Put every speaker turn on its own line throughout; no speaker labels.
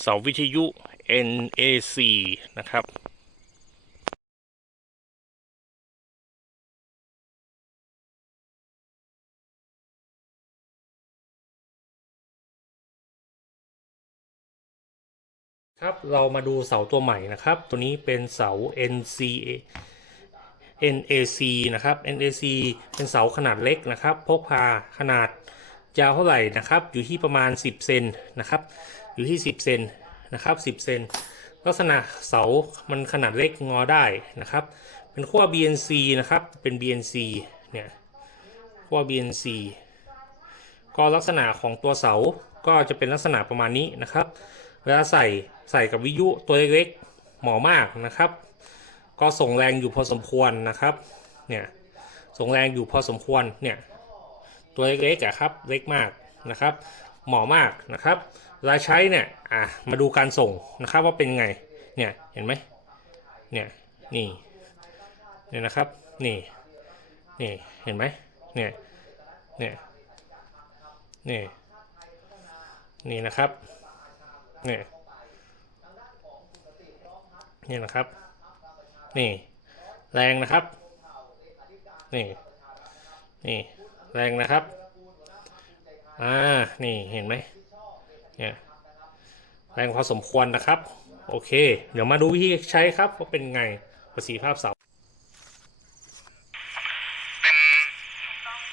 เสาวิทยุ NAC นะครับครับเรามาดูเสาตัวใหม่นะครับ ตัวนี้เป็นเสา NCA NAC นะครับ NAC เป็นเสาขนาดเล็กนะครับ พกพาขนาดยาวเท่าไหร่นะครับ อยู่ที่ประมาณ 10 เซนนะครับ อยู่ที่ 10 เซนนะครับ 10 เซนลักษณะเสามันขนาดเล็กงอได้นะครับ เป็นขั้ว BNC นะครับ เป็น BNC เนี่ยขั้ว BNC ก็ลักษณะของตัวเสาก็จะเป็นลักษณะประมาณนี้นะครับ เวลาใส่ใส่กับวิยุตัวเล็กๆเหมาะมากนะครับ ก็ส่งแรงอยู่พอสมควรนะครับ เนี่ย ส่งแรงอยู่พอสมควร เนี่ย ตัวเล็กๆอะครับ เล็กมากนะครับเหมาะมากนะครับ เวลาใช้เนี่ยอะมาดูการส่งนะครับว่าเป็นไงเนี่ยเห็นไหมเนี่ยนี่เนี่ยนะครับนี่นี่เห็นไหมเนี่ยเนี่ยนี่นี่นะครับเนี่ยนี่นะครับนี่แรงนะครับนี่นี่แรงนะครับอ่านี่เห็นไหม เนี่ยแรงพอสมควรนะครับ โอเค เดี๋ยวมาดูวิธีใช้ครับว่าเป็นไงประสิทธิภาพเสา
เป็น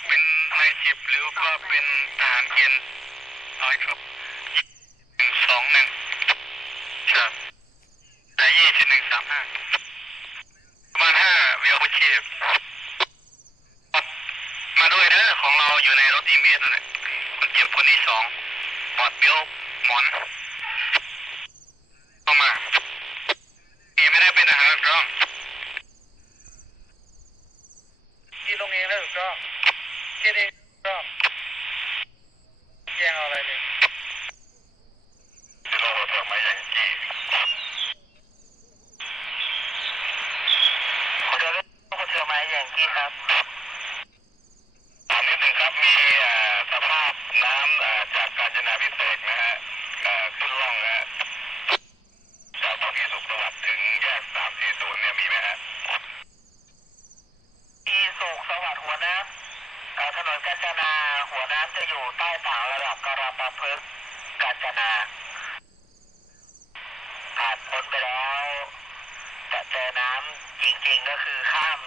เป็นนายสิบหรือก็เป็นทหารเกณฑ์น้อยครับหนึ่งสองหนึ่งครับแต่ยี่สิบหนึ่งสามห้าประมาณห้าเวียวุชีพมาด้วยเด้อของเราอยู่ในรถอีเมสนั่นแหละคนเจ็บคนที่สอง บอดเบี้ยวหมอนเข้ามาเอไม่ได้เป็นทหารถูกต้องท
ี่รงเองแล้วก็เกงที่เอ
กัจนา หัวน้ำจะอยู่ใต้ผาระดับกระปะพึกกัจนาผ่านพ้นไปแล้วจะเจอน้ำจริงๆก็คือข้าม